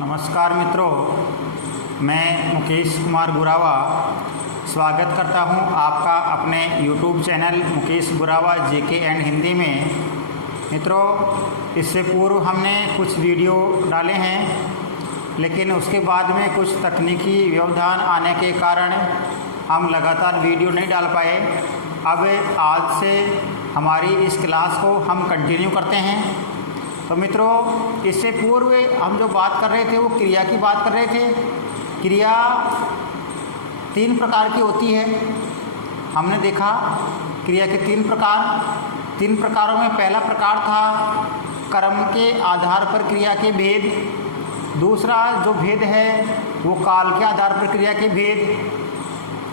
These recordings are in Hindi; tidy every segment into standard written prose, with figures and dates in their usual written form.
नमस्कार मित्रों, मैं मुकेश कुमार बुरावा स्वागत करता हूं आपका अपने YouTube channel Mukesh Burawa JK and Hindi में। मित्रों, इससे पूर्व हमने कुछ वीडियो डाले हैं, लेकिन उसके बाद में कुछ तकनीकी व्यवधान आने के कारण हम लगातार वीडियो नहीं डाल पाए। अब आज से हमारी इस क्लास को हम कंटिन्यू करते हैं। तो मित्रों, इससे पूर्व हम जो बात कर रहे थे वो क्रिया की बात कर रहे थे। क्रिया 3 प्रकार की होती है। हमने देखा क्रिया के 3 प्रकारों में पहला प्रकार था कर्म के आधार पर क्रिया के भेद। दूसरा जो भेद है वो काल के आधार पर क्रिया के भेद।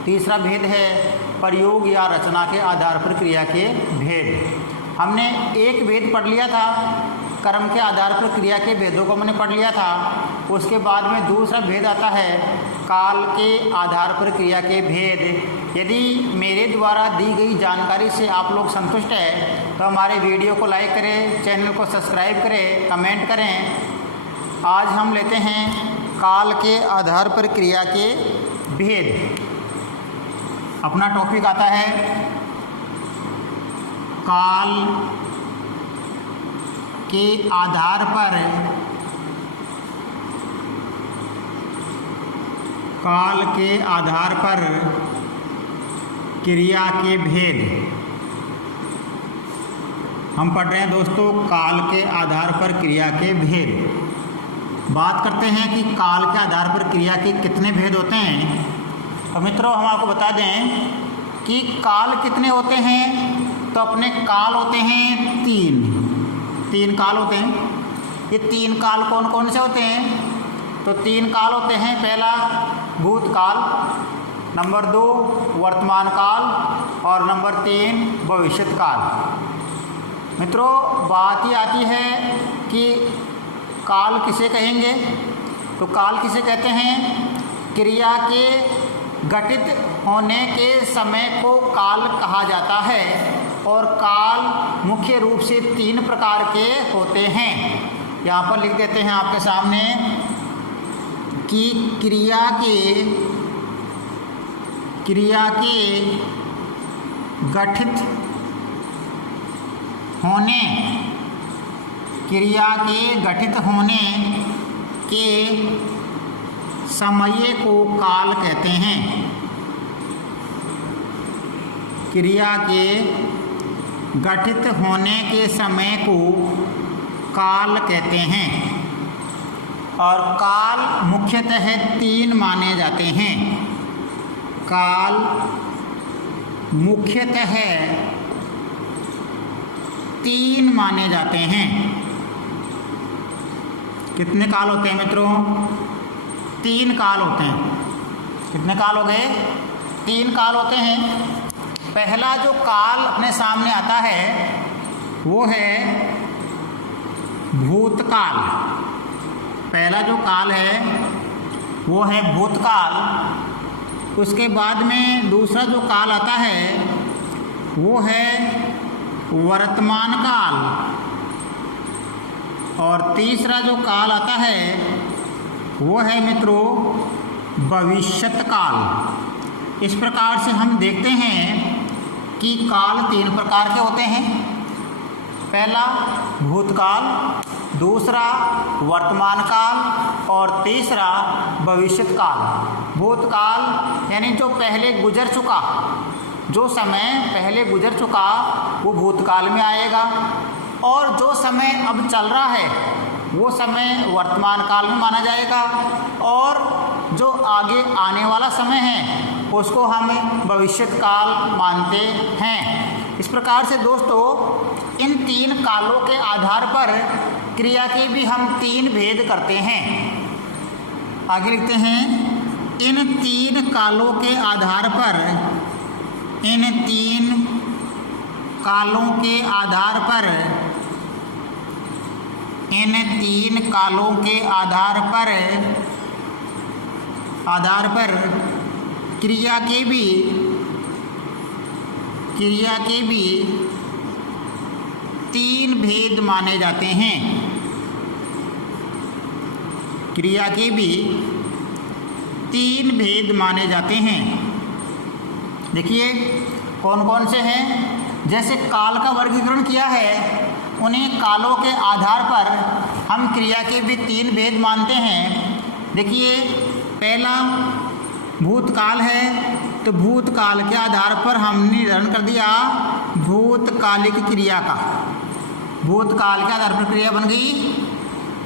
तीसरा भेद है प्रयोग या रचना के आधार पर क्रिया के भेद। हमने एक भेद पढ़ लिया था, कर्म के आधार पर क्रिया के भेदों को मैंने पढ़ लिया था। उसके बाद में दूसरा भेद आता है काल के आधार पर क्रिया के भेद। यदि मेरे द्वारा दी गई जानकारी से आप लोग संतुष्ट हैं तो हमारे वीडियो को लाइक करें, चैनल को सब्सक्राइब करें, कमेंट करें। आज हम लेते हैं काल के आधार पर क्रिया के भेद। अपना टॉपिक आता है काल के आधार पर क्रिया के भेद। हम पढ़ रहे हैं दोस्तों काल के आधार पर क्रिया के भेद। बात करते हैं कि काल के आधार पर क्रिया के कितने भेद होते हैं। तो मित्रों, हम आपको बता दें कि काल कितने होते हैं। तो अपने काल होते हैं 3 काल होते हैं। ये 3 काल कौन कौन से होते हैं? तो 3 काल होते हैं। पहला भूतकाल, नंबर 2 वर्तमान काल और नंबर 3 भविष्यत काल। मित्रों, बात ही आती है कि काल किसे कहेंगे। तो काल किसे कहते हैं? क्रिया के घटित होने के समय को काल कहा जाता है। और काल मुख्य रूप से 3 प्रकार के होते हैं। यहाँ पर लिख देते हैं आपके सामने कि क्रिया के घटित होने के समय को काल कहते हैं। क्रिया के घटित होने के समय को काल कहते हैं। और काल मुख्यतः 3 माने जाते हैं। काल मुख्यतः 3 माने जाते हैं। कितने काल होते हैं मित्रों? 3 काल होते हैं। कितने काल हो गए? 3 काल होते हैं। पहला जो काल अपने सामने आता है वो है भूतकाल। पहला जो काल है वो है भूतकाल। उसके बाद में दूसरा जो काल आता है वो है वर्तमान काल। और तीसरा जो काल आता है वो है मित्रों भविष्यत काल। इस प्रकार से हम देखते हैं कि काल 3 प्रकार के होते हैं। पहला भूतकाल, दूसरा वर्तमान काल और तीसरा भविष्यत काल। भूतकाल यानी जो पहले गुजर चुका, जो समय पहले गुजर चुका वो भूतकाल में आएगा। और जो समय अब चल रहा है वो समय वर्तमान काल में माना जाएगा। और जो आगे आने वाला समय है उसको हम भविष्यत काल मानते हैं। इस प्रकार से दोस्तों इन 3 कालों के आधार पर क्रिया के भी हम 3 भेद करते हैं। आगे लिखते हैं इन 3 कालों के आधार पर क्रिया के भी 3 भेद माने जाते हैं। क्रिया के भी 3 भेद माने जाते हैं। देखिए कौन कौन से हैं। जैसे काल का वर्गीकरण किया है, उन्हीं कालों के आधार पर हम क्रिया के भी 3 भेद मानते हैं। देखिए पहला भूतकाल है, तो भूतकाल के आधार पर हमने निर्धारण कर दिया भूतकालिक क्रिया का। भूतकाल के आधार पर क्रिया बन गई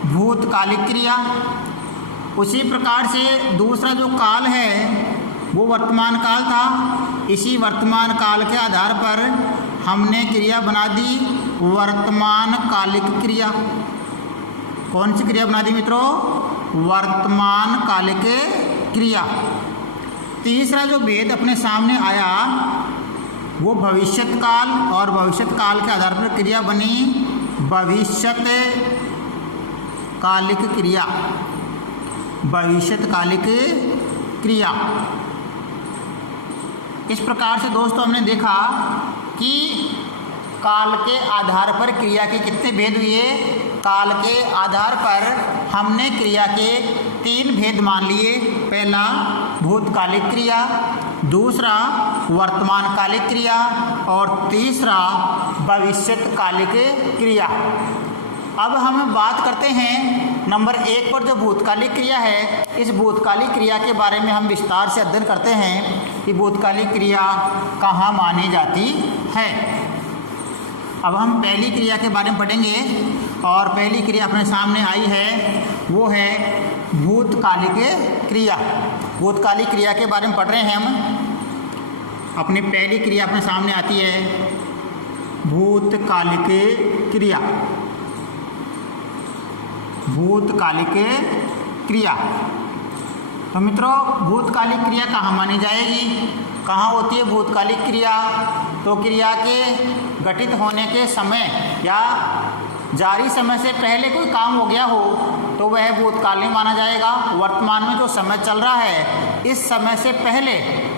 भूतकालिक क्रिया। उसी प्रकार से दूसरा जो काल है वो वर्तमान काल था। इसी वर्तमान काल के आधार पर हमने क्रिया बना दी वर्तमान कालिक क्रिया। कौन सी क्रिया बना दी मित्रों? वर्तमान कालिक क्रिया। तीसरा जो भेद अपने सामने आया वो भविष्यत काल, और भविष्यत काल के आधार पर क्रिया बनी भविष्यत कालिक क्रिया। भविष्यत कालिक क्रिया। इस प्रकार से दोस्तों हमने देखा कि काल के आधार पर क्रिया के कितने भेद हुए। काल के आधार पर हमने क्रिया के 3 भेद मान लिए। पहला भूतकालिक क्रिया, दूसरा वर्तमान कालिक क्रिया, और तीसरा भविष्यत कालिक क्रिया। अब हम बात करते हैं नंबर 1 पर जो भूतकालिक क्रिया है। इस भूतकालिक क्रिया के बारे में हम विस्तार से अध्ययन करते हैं कि भूतकालिक क्रिया कहाँ मानी जाती है। अब हम पहली क्रिया के बारे में पढ़ेंगे, और पहली क्रिया अपने सामने आई है वो है भूतकालिक क्रिया। भूतकालिक क्रिया के बारे में पढ़ रहे हैं हम। अपनी पहली क्रिया अपने सामने आती है भूतकालिक क्रिया। भूतकालिक क्रिया। तो मित्रों भूतकालिक क्रिया कहाँ मानी जाएगी, कहाँ होती है भूतकालिक क्रिया? तो क्रिया के गठित होने के समय या जारी समय से पहले कोई काम हो गया हो तो वह भूतकालीन माना जाएगा। वर्तमान में जो समय चल रहा है, इस समय से पहले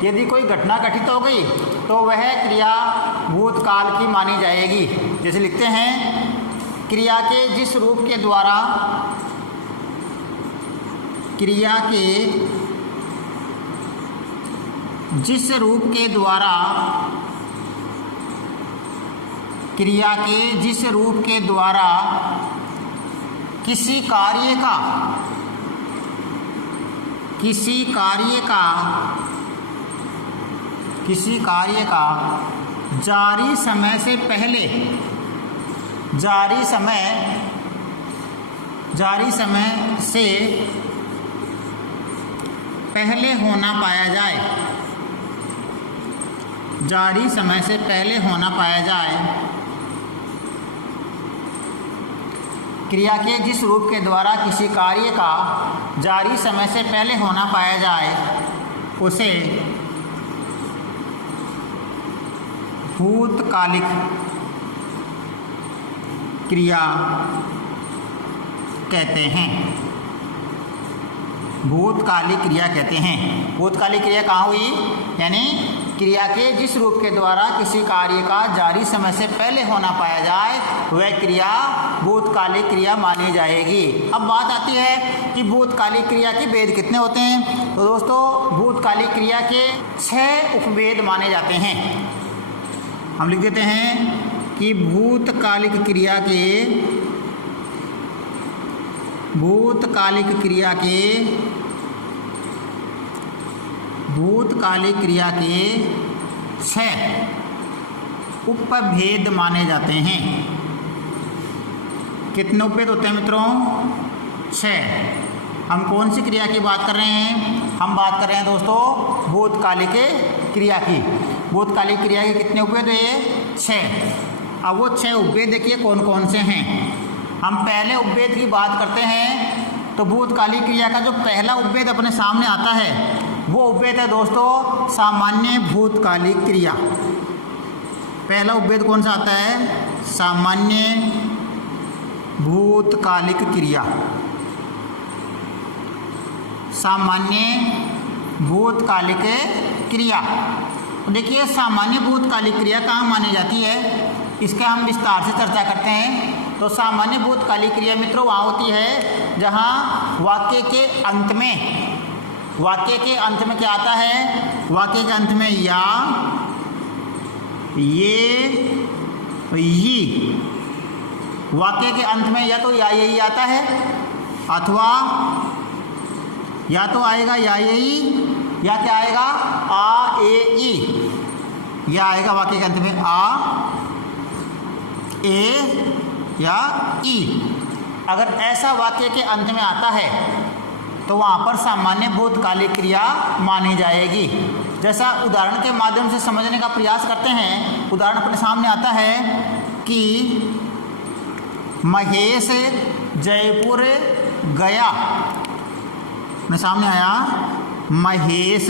यदि कोई घटना घटित हो गई तो वह क्रिया भूतकाल की मानी जाएगी। जैसे लिखते हैं क्रिया के जिस रूप के द्वारा क्रिया के जिस रूप के द्वारा क्रिया के जिस रूप के द्वारा किसी कार्य का जारी समय से पहले जारी होना पाया जाए। जारी समय से पहले होना पाया जाए। क्रिया के जिस रूप के द्वारा किसी कार्य का जारी समय से पहले होना पाया जाए उसे भूतकालिक क्रिया कहते हैं। भूतकालिक क्रिया कहते हैं। भूतकालिक क्रिया कहाँ हुई? यानी क्रिया के जिस रूप के द्वारा किसी कार्य का जारी समय से पहले होना पाया जाए वह क्रिया भूतकालिक क्रिया मानी जाएगी। अब बात आती है कि भूतकालिक क्रिया के भेद कितने होते हैं। तो दोस्तों भूतकालिक क्रिया के 6 उपभेद माने जाते हैं। हम लिख देते हैं कि भूतकालिक क्रिया के 6 उपभेद माने जाते हैं। कितने उपभेद होते हैं मित्रों? 6। हम कौन सी क्रिया की बात कर रहे हैं? हम बात कर रहे हैं दोस्तों भूतकालिक क्रिया की। भूतकालिक क्रिया के कितने उपभेद है? 6। अब वो 6 उपभेद देखिए कौन कौन से हैं। हम पहले उपभेद की बात करते हैं तो भूतकालिक क्रिया का जो पहला उपभेद अपने सामने आता है वो उपभेद है दोस्तों सामान्य भूतकालिक क्रिया। पहला उपभेद कौन सा आता है? सामान्य भूतकालिक क्रिया। सामान्य भूतकालिक क्रिया। देखिए सामान्य भूतकालिक क्रिया कहाँ मानी जाती है, इसका हम विस्तार से चर्चा करते हैं। तो सामान्य भूतकालिक क्रिया मित्रों वहाँ होती है जहाँ वाक्य के अंत में क्या आता है, वाक्य के अंत में या, ये, यी, वाक्य के अंत में या तो या यही आता है अथवा या तो आएगा या यही या क्या आएगा आ ए ई, या आएगा वाक्य के अंत में आ ए या ई। अगर ऐसा वाक्य के अंत में आता है तो वहाँ पर सामान्य भूतकालिक क्रिया मानी जाएगी। जैसा उदाहरण के माध्यम से समझने का प्रयास करते हैं। उदाहरण अपने सामने आता है कि महेश जयपुर गया। अपने सामने आया महेश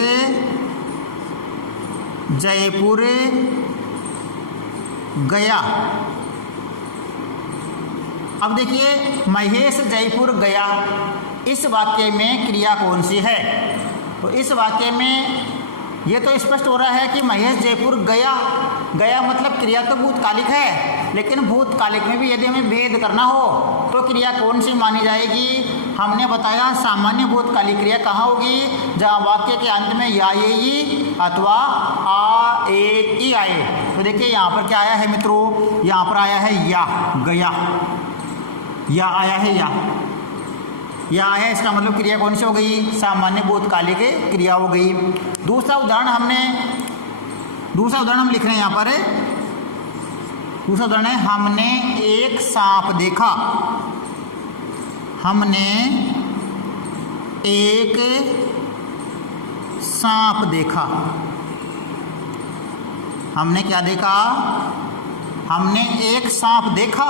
जयपुर गया। अब देखिए महेश जयपुर गया, इस वाक्य में क्रिया कौन सी है? तो इस वाक्य में ये तो स्पष्ट हो रहा है कि महेश जयपुर गया। गया मतलब क्रिया तो भूतकालिक है, लेकिन भूतकालिक में भी यदि हमें भेद करना हो तो क्रिया कौन सी मानी जाएगी? हमने बताया सामान्य भूतकालिक क्रिया कहाँ होगी? जहाँ वाक्य के अंत में या ये ई अथवा आ ए ई आए। तो देखिए यहाँ पर क्या आया है मित्रों, यहाँ पर आया है या, गया, या आया है या आया, इसका मतलब क्रिया कौन सी हो गई? सामान्य भूतकालिक क्रिया हो गई। दूसरा उदाहरण हम लिख रहे हैं यहाँ पर। दूसरा उदाहरण है हमने एक सांप देखा। हमने एक सांप देखा। हमने क्या देखा? हमने एक सांप देखा।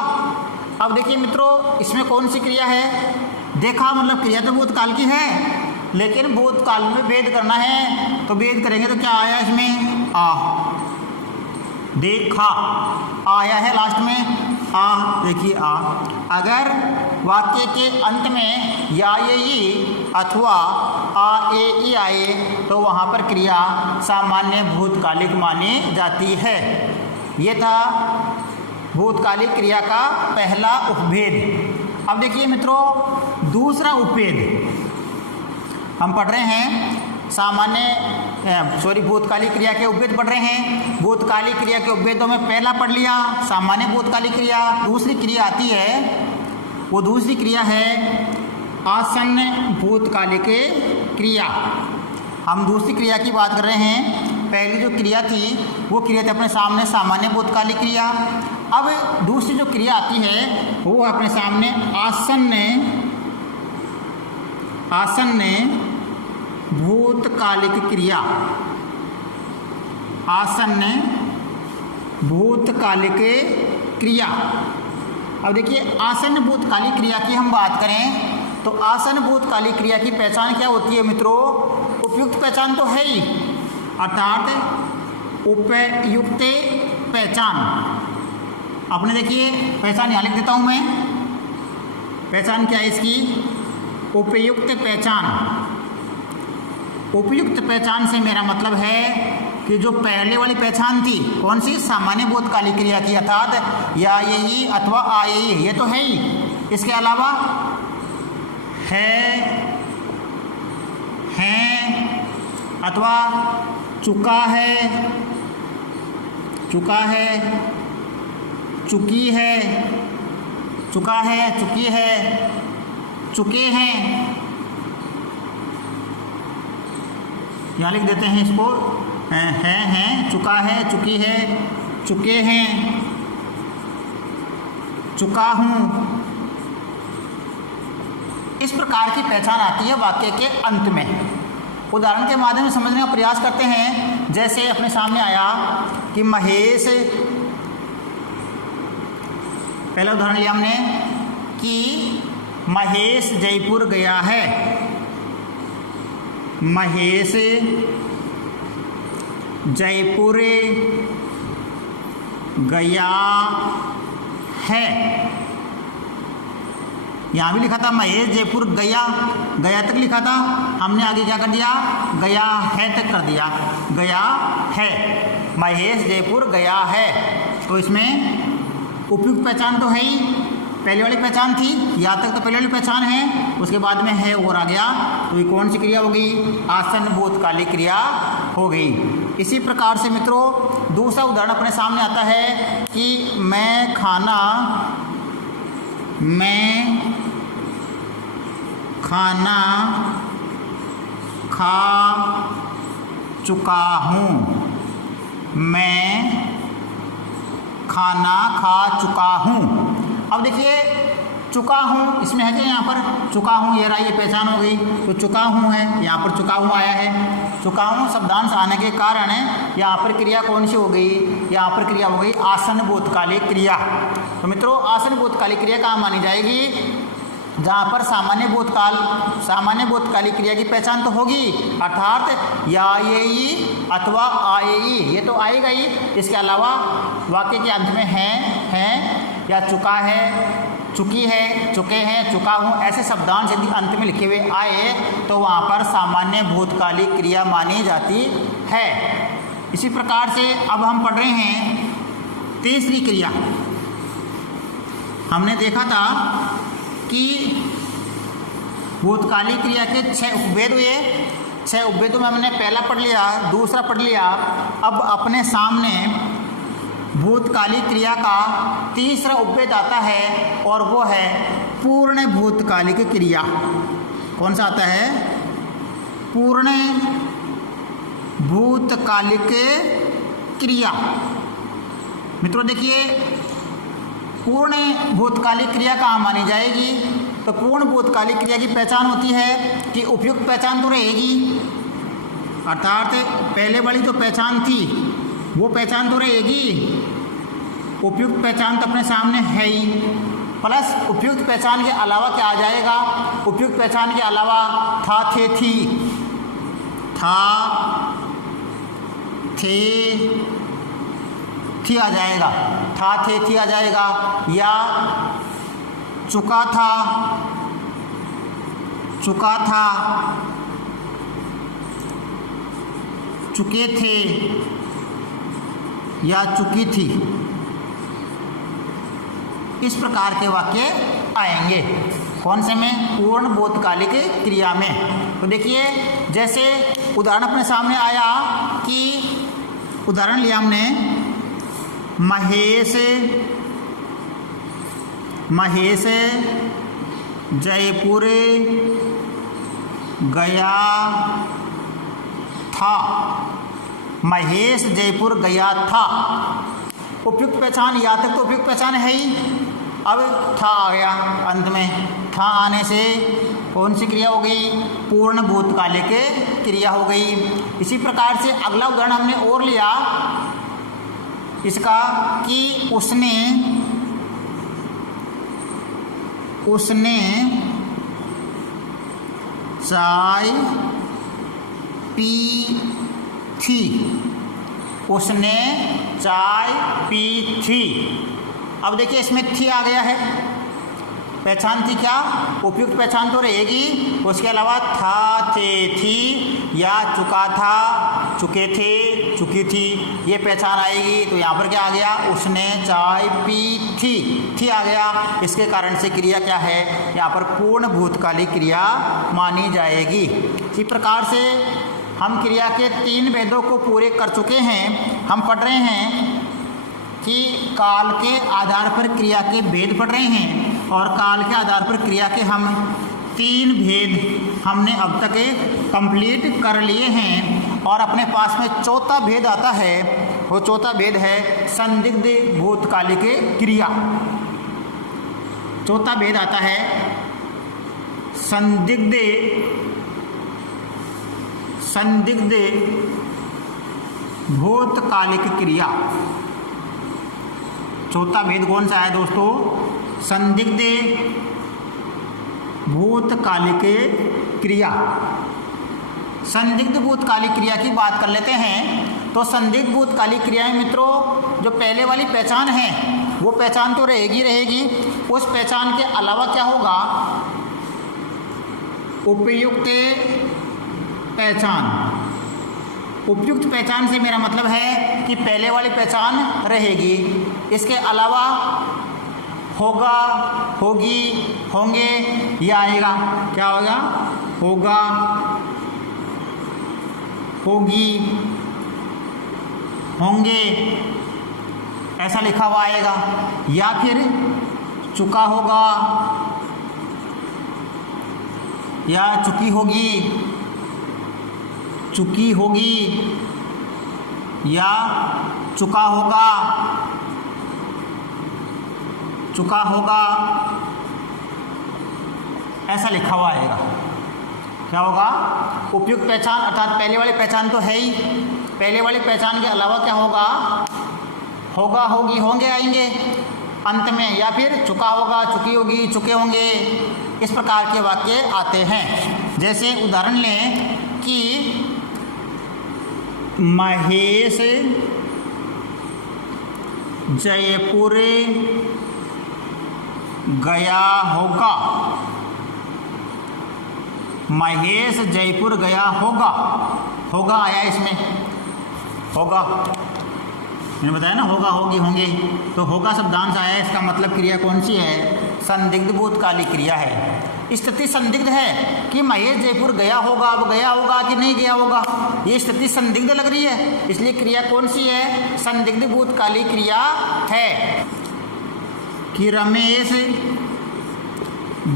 अब देखिए मित्रों इसमें कौन सी क्रिया है? देखा मतलब क्रिया तो भूतकाल की है, लेकिन भूतकाल में भेद करना है तो भेद करेंगे तो क्या आया इसमें? आ, देखा आया है लास्ट में आ। देखिए आ, अगर वाक्य के अंत में या ये ई अथवा आ ए ई आए तो वहाँ पर क्रिया सामान्य भूतकालिक मानी जाती है। ये था भूतकालिक क्रिया का पहला उपभेद। अब देखिए मित्रों दूसरा उपभेद हम पढ़ रहे हैं। भूतकालिक क्रिया के उपभेद पढ़ रहे हैं। भूतकालिक क्रिया के उपभेदों में पहला पढ़ लिया सामान्य भूतकालिक क्रिया। दूसरी क्रिया आती है, वो दूसरी क्रिया है आसन्न भूतकालिक क्रिया। हम दूसरी क्रिया की बात कर रहे हैं। पहली जो क्रिया थी वो क्रिया थी अपने सामने सामान्य भूतकालिक क्रिया। अब दूसरी जो क्रिया आती है वो अपने सामने आसन्न भूतकालिक क्रिया। आसन्न भूतकालिक क्रिया। अब देखिए आसन्न भूतकालिक क्रिया की हम बात करें तो आसन्न भूतकालिक क्रिया की पहचान क्या होती है मित्रों? उपयुक्त पहचान तो है ही, अर्थात उपयुक्त पहचान। आपने देखिए पहचान यहाँ लिख देता हूँ मैं। पहचान क्या है इसकी? उपयुक्त पहचान। उपयुक्त पहचान से मेरा मतलब है कि जो पहले वाली पहचान थी कौन सी? सामान्य भूतकालिक क्रिया की, अर्थात या यही अथवा आ यही, ये तो है ही। इसके अलावा है अथवा चुका है, चुका है, चुकी है, चुका है, चुकी है, चुके हैं। यहाँ लिख देते हैं इसको, हैं, चुका है, चुकी है, चुके हैं, चुका हूँ। इस प्रकार की पहचान आती है वाक्य के अंत में। उदाहरण के माध्यम से समझने का प्रयास करते हैं। जैसे अपने सामने आया कि महेश, पहला उदाहरण लिया हमने कि महेश जयपुर गया है। महेश जयपुर गया है। यहाँ भी लिखा था महेश जयपुर गया, गया तक लिखा था, हमने आगे क्या कर दिया? गया है तक कर दिया। गया है, महेश जयपुर गया है। तो इसमें उपयुक्त पहचान तो है ही, पहले वाली पहचान थी, यहाँ तक तो पहले वाली पहचान है, उसके बाद में है और आ गया, तो ये कौन सी क्रिया हो गई? आसन्न भूतकालिक क्रिया हो गई। इसी प्रकार से मित्रों दूसरा उदाहरण अपने सामने आता है कि मैं खाना खा चुका हूँ। मैं खाना खा चुका हूँ। अब देखिए चुका हूँ, इसमें है कि यहाँ पर चुका हूँ, ये रहा, ये पहचान हो गई, तो चुका हूँ है, यहाँ पर चुका हूँ आया है। चुका हूँ शब्दांश आने के कारण यहाँ पर क्रिया कौन सी हो गई? यहाँ पर क्रिया हो गई आसन्न भूतकालिक क्रिया। तो मित्रों आसन्न भूतकालिक क्रिया कहाँ मानी जाएगी? जहाँ पर सामान्य भूतकालिक क्रिया की पहचान तो होगी, अर्थात या ये ई अथवा आए ई, ये तो आएगा ही। इसके अलावा वाक्य के अंत में है या चुका है, चुकी है, चुके हैं, चुका हूँ, ऐसे शब्दांश यदि अंत में लिखे हुए आए तो वहाँ पर सामान्य भूतकालिक क्रिया मानी जाती है। इसी प्रकार से अब हम पढ़ रहे हैं तीसरी क्रिया। हमने देखा था कि भूतकालिक क्रिया के 6 उपभेद हुए। 6 उपभेदों में हमने पहला पढ़ लिया, दूसरा पढ़ लिया। अब अपने सामने भूतकालिक क्रिया का तीसरा उपभेद आता है और वो है पूर्ण भूतकालिक क्रिया। कौन सा आता है? पूर्ण भूतकालिक क्रिया। मित्रों देखिए पूर्ण भूतकालिक क्रिया कहाँ मानी जाएगी? तो पूर्ण भूतकालिक क्रिया की पहचान होती है कि उपयुक्त पहचान तो रहेगी, अर्थात पहले वाली जो पहचान थी वो पहचान तो रहेगी, उपयुक्त पहचान तो अपने सामने है ही, प्लस उपयुक्त पहचान के अलावा क्या आ जाएगा? उपयुक्त पहचान के अलावा था, थे, थी, था, थे, थी आ जाएगा, था, थे, थी आ जाएगा, या चुका था, चुका था, चुके थे या चुकी थी, इस प्रकार के वाक्य आएंगे। कौन से में? पूर्ण भूतकालिक क्रिया में। तो देखिए जैसे उदाहरण अपने सामने आया कि उदाहरण लिया हमने, महेश जयपुर गया था। महेश जयपुर गया था। उपयुक्त पहचान, या तक तो उपयुक्त पहचान है ही, अब था आ गया अंत में। था आने से कौन सी क्रिया हो गई? पूर्ण भूतकालिक क्रिया हो गई। इसी प्रकार से अगला उदाहरण हमने और लिया इसका कि उसने चाय पी थी। उसने चाय पी थी। अब देखिए इसमें थी आ गया है, पहचान थी क्या? उपयुक्त पहचान तो रहेगी, उसके अलावा था, थे, थी या चुका था, चुके थे, चुकी थी, ये पहचान आएगी। तो यहाँ पर क्या आ गया? उसने चाय पी थी आ गया। इसके कारण से क्रिया क्या है? यहाँ पर पूर्ण भूतकालिक क्रिया मानी जाएगी। इसी प्रकार से हम क्रिया के 3 भेदों को पूरे कर चुके हैं। हम पढ़ रहे हैं कि काल के आधार पर क्रिया के भेद पढ़ रहे हैं और काल के आधार पर क्रिया के हम 3 भेद हमने अब तक कंप्लीट कर लिए हैं और अपने पास में चौथा भेद आता है। वो चौथा भेद है संदिग्ध भूतकालिक क्रिया। चौथा भेद आता है संदिग्ध भूतकालिक क्रिया। चौथा भेद कौन सा है दोस्तों? संदिग्ध भूतकालिक क्रिया। संदिग्ध भूतकालिक क्रिया की बात कर लेते हैं। तो संदिग्ध भूतकालिक क्रिया में मित्रों जो पहले वाली पहचान है वो पहचान तो रहेगी। उस पहचान के अलावा क्या होगा? उपयुक्त पहचान। उपयुक्त पहचान से मेरा मतलब है कि पहले वाली पहचान रहेगी, इसके अलावा होगा, होगी, होंगे, ये आएगा। क्या होगा? होगा, होगी, होंगे, ऐसा लिखा हुआ आएगा। या फिर चुका होगा, या चुकी होगी, चुकी होगी, या चुका होगा, चुका होगा, ऐसा लिखा हुआ आएगा। क्या होगा? उपयुक्त पहचान अर्थात पहले वाली पहचान तो है ही, पहले वाली पहचान के अलावा क्या होगा? होगा, होगी, होंगे आएंगे अंत में, या फिर चुका होगा, चुकी होगी, चुके होंगे, इस प्रकार के वाक्य आते हैं। जैसे उदाहरण लें कि महेश जयपुर गया होगा। महेश जयपुर गया होगा, होगा आया इसमें, होगा मैंने बताया ना, होगा, होगी, होंगे, तो होगा शब्दांश आया। इसका मतलब क्रिया कौन सी है? संदिग्ध भूतकालिक क्रिया है। स्थिति संदिग्ध है कि महेश जयपुर गया होगा, अब गया होगा कि नहीं गया होगा, ये स्थिति संदिग्ध लग रही है, इसलिए क्रिया कौन सी है? संदिग्ध भूतकालिक क्रिया है। कि रमेश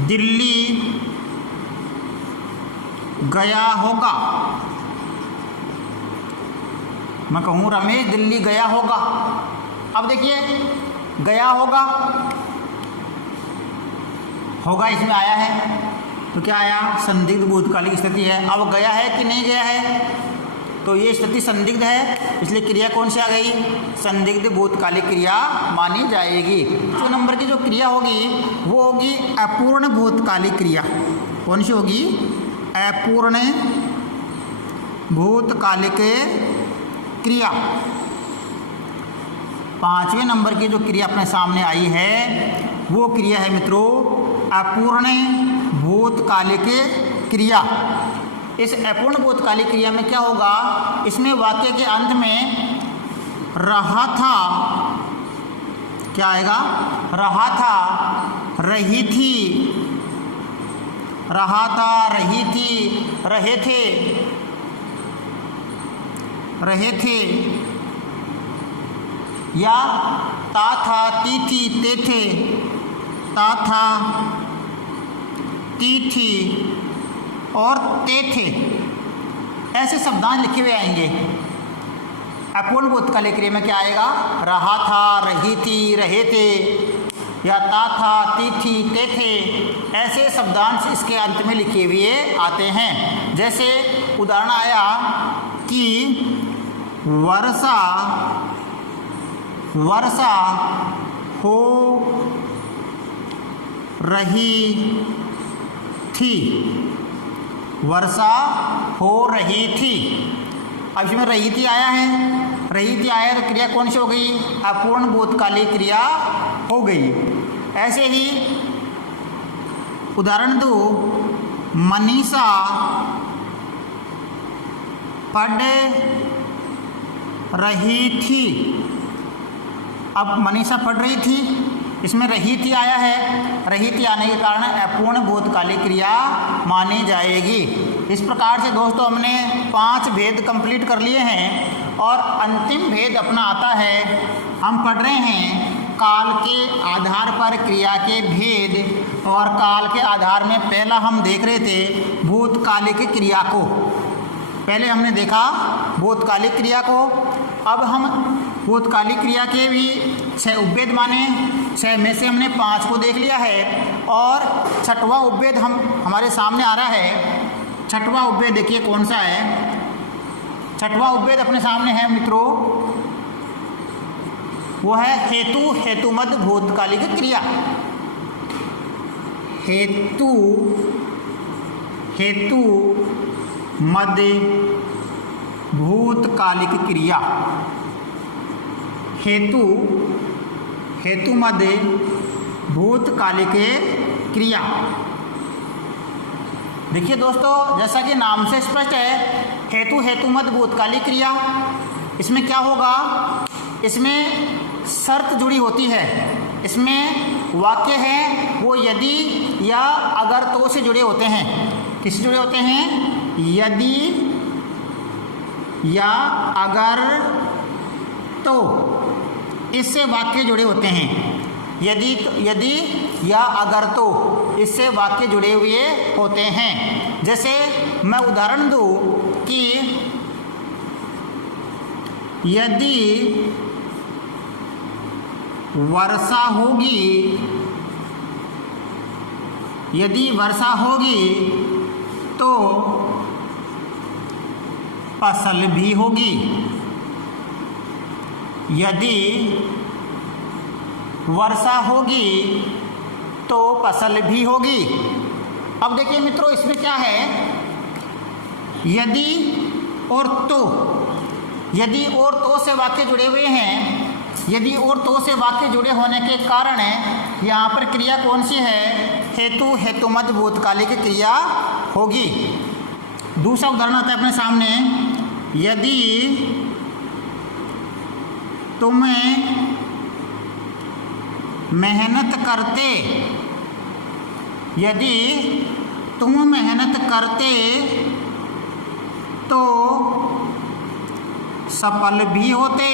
दिल्ली गया होगा, मैं कहूँ रमेश दिल्ली गया होगा। अब देखिए गया होगा, होगा इसमें आया है, तो क्या आया? संदिग्ध भूतकालिक स्थिति है। अब गया है कि नहीं गया है, तो ये स्थिति संदिग्ध है, इसलिए क्रिया कौन सी आ गई? संदिग्ध भूतकालिक क्रिया मानी जाएगी। 2 नंबर की जो क्रिया होगी वो होगी अपूर्ण भूतकालिक क्रिया। कौन सी होगी? अपूर्ण भूतकालिक क्रिया। 5वें नंबर की जो क्रिया अपने सामने आई है वो क्रिया है मित्रों अपूर्ण भूतकालिक क्रिया। इस अपूर्ण भूतकालिक क्रिया में क्या होगा? इसमें वाक्य के अंत में रहा था, क्या आएगा? रहा था, रही थी, रहा था, रही थी, रहे थे, रहे थे, या ता था, ती थी, ते थे, ता था, ती थी और ते थे, ऐसे शब्दांश लिखे हुए आएंगे। अपूर्ण भूतकालिक क्रिया में क्या आएगा? रहा था, रही थी, रहे थे, या ता था, ती थी, ते थे, ऐसे शब्दांश इसके अंत में लिखे हुए आते हैं। जैसे उदाहरण आया कि वर्षा, वर्षा हो रही थी, वर्षा हो रही थी। अब इसमें रही थी आया है, रही थी आया तो क्रिया कौन सी हो गई? अपूर्ण भूतकालिक क्रिया हो गई। ऐसे ही उदाहरण दो, मनीषा पढ़ रही थी। अब मनीषा पढ़ रही थी, इसमें रही थी आया है, रही थी आने के कारण अपूर्ण भूतकालिक क्रिया मानी जाएगी। इस प्रकार से दोस्तों हमने 5 भेद कंप्लीट कर लिए हैं और अंतिम भेद अपना आता है। हम पढ़ रहे हैं काल के आधार पर क्रिया के भेद, और काल के आधार में पहला हम देख रहे थे भूतकालिक क्रिया को। पहले हमने देखा भूतकालिक क्रिया को, अब हम भूतकालिक क्रिया के भी 6 उपभेद माने, 6 में से हमने 5 को देख लिया है और 6वां उपभेद हमारे सामने आ रहा है। 6वां उपभेद देखिए कौन सा है। 6वां उपभेद अपने सामने है मित्रों, वो है हेतु हेतुमद भूतकालिक क्रिया। हेतु हेतु मद भूतकालिक क्रिया, हेतु हेतु मद भूतकालिक क्रिया। देखिए दोस्तों, जैसा कि नाम से स्पष्ट है, हेतु हेतुमद भूतकालिक क्रिया, इसमें क्या होगा? इसमें शर्त जुड़ी होती है, इसमें वाक्य हैं वो यदि या अगर तो से जुड़े होते हैं। किससे जुड़े होते हैं? यदि या अगर तो, इससे वाक्य जुड़े होते हैं। यदि या अगर तो, इससे वाक्य जुड़े हुए होते हैं। जैसे मैं उदाहरण दूं कि यदि वर्षा होगी तो फसल भी होगी। यदि वर्षा होगी तो फसल भी होगी। अब देखिए मित्रों, इसमें क्या है, यदि और तो, यदि और तो से वाक्य जुड़े हुए हैं। यदि और तो से वाक्य जुड़े होने के कारण यहाँ पर क्रिया कौन सी है? हेतुमद भूतकालिक क्रिया होगी। दूसरा उदाहरण आता है अपने सामने, यदि तुम्हें मेहनत करते, यदि तुम मेहनत करते तो सफल भी होते।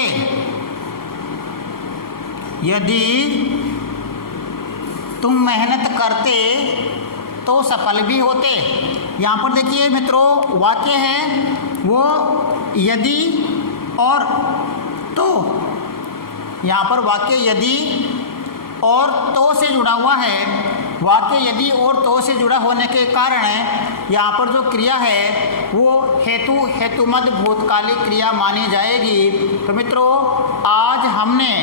यदि तुम मेहनत करते तो सफल भी होते। यहाँ पर देखिए मित्रों, वाक्य है वो यदि और तो। यहाँ पर वाक्य यदि और तो से जुड़ा हुआ है। वाक्य यदि और तो से जुड़ा होने के कारण यहाँ पर जो क्रिया है वो हेतुमद भूतकालिक क्रिया मानी जाएगी। तो मित्रों, आज हमने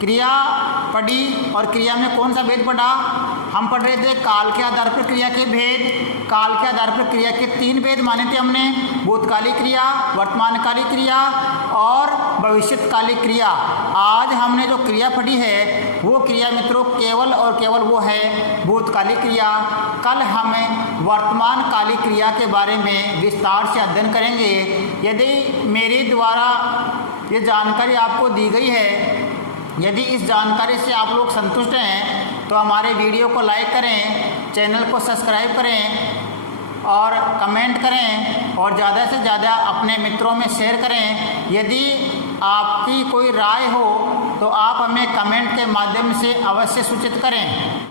क्रिया पढ़ी और क्रिया में कौन सा भेद पढ़ा? हम पढ़ रहे थे काल के आधार पर क्रिया के भेद। काल के आधार पर क्रिया के 3 भेद माने थे हमने, भूतकालिक क्रिया, वर्तमानकालिक क्रिया और भविष्यकालिक क्रिया। आज हमने जो क्रिया पढ़ी है वो क्रिया मित्रों केवल और केवल वो है भूतकालिक क्रिया। कल हम वर्तमानकालिक क्रिया के बारे में विस्तार से अध्ययन करेंगे। यदि मेरे द्वारा ये जानकारी आपको दी गई है, यदि इस जानकारी से आप लोग संतुष्ट हैं तो हमारे वीडियो को लाइक करें, चैनल को सब्सक्राइब करें और कमेंट करें और ज़्यादा से ज़्यादा अपने मित्रों में शेयर करें। यदि आपकी कोई राय हो तो आप हमें कमेंट के माध्यम से अवश्य सूचित करें।